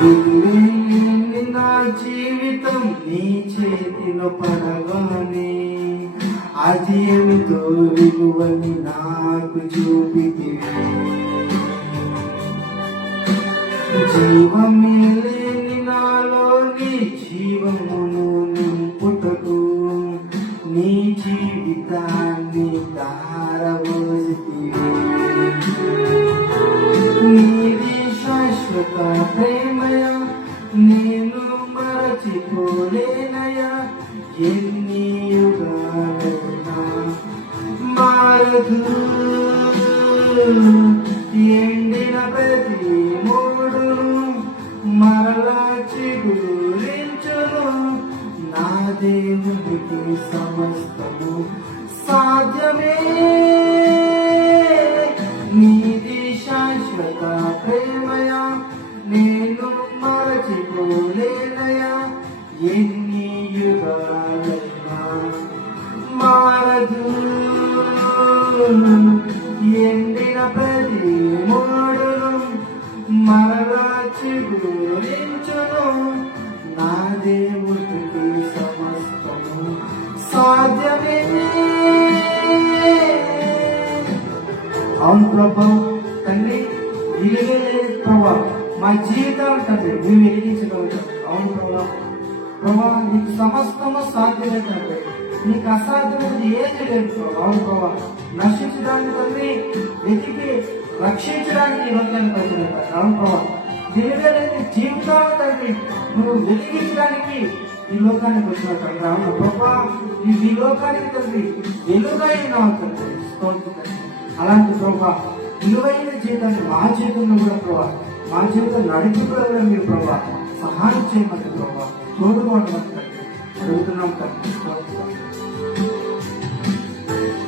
నువ్వే నా జీవితం నీ చేతిలో పడగానే అది ఎంతో విలువని నాకు చూపితివే. జీవమే లేని నాలోని జీవమును నింపుటకు నీ జీవితాన్ని ధారవోసితివే. నీది శాశ్వత ప్రేమయ నేను మరచిపోలేనయా. ఎన్ని యుగాలైనా మారదు. ఎండిన ప్రతి మూడును మరలా చిగురించును. నా దేవునికి సమస్తము సాధ్యమే. నీది శాశ్వత ప్రేమయ నేను మరచిపోలేనయా. ఎన్ని యుగాలైనా మారదు. ఎండిన ప్రతి మూడును మరలా చిగురించును. నా దేవుడికి సమస్తము సాధ్యమే. అవును ప్రభా, తండ్రి వెలిగలేదు ప్రభా, మా జీవితాలు తండ్రి నువ్వు వెలిగించగలుగుతావు. అవును ప్రభా, ప్రభా నీకు సమస్తము సాధ్యమే తండ్రి, నీకు అసాధ్యమైనది ఏది లేదు ప్రభా. అవును ప్రభా, నశించడానికి తండ్రి వెతికి రక్షించడానికి ఈ లోకానికి వచ్చిన తండ్రి. అవును ప్రభా, వెలుగలేని జీవితాలు తండ్రి నువ్వు వెలిగించడానికి ఈ లోకానికి వచ్చిన తండ్రి. అవును ప్రభా, ఈ లోకానికి తండ్రి వెలుగైన తండ్రి స్తోత్రం. అలాంటి ప్రభా విలువైన జీవితాన్ని మా జీవితంలో కూడా ప్రభా, మా జీవితం నడిపిలో కూడా మీరు ప్రభా సహాయం చేయమంటే ప్రభా తోడుకోవడం అడుగుతున్నాం తండ్రి.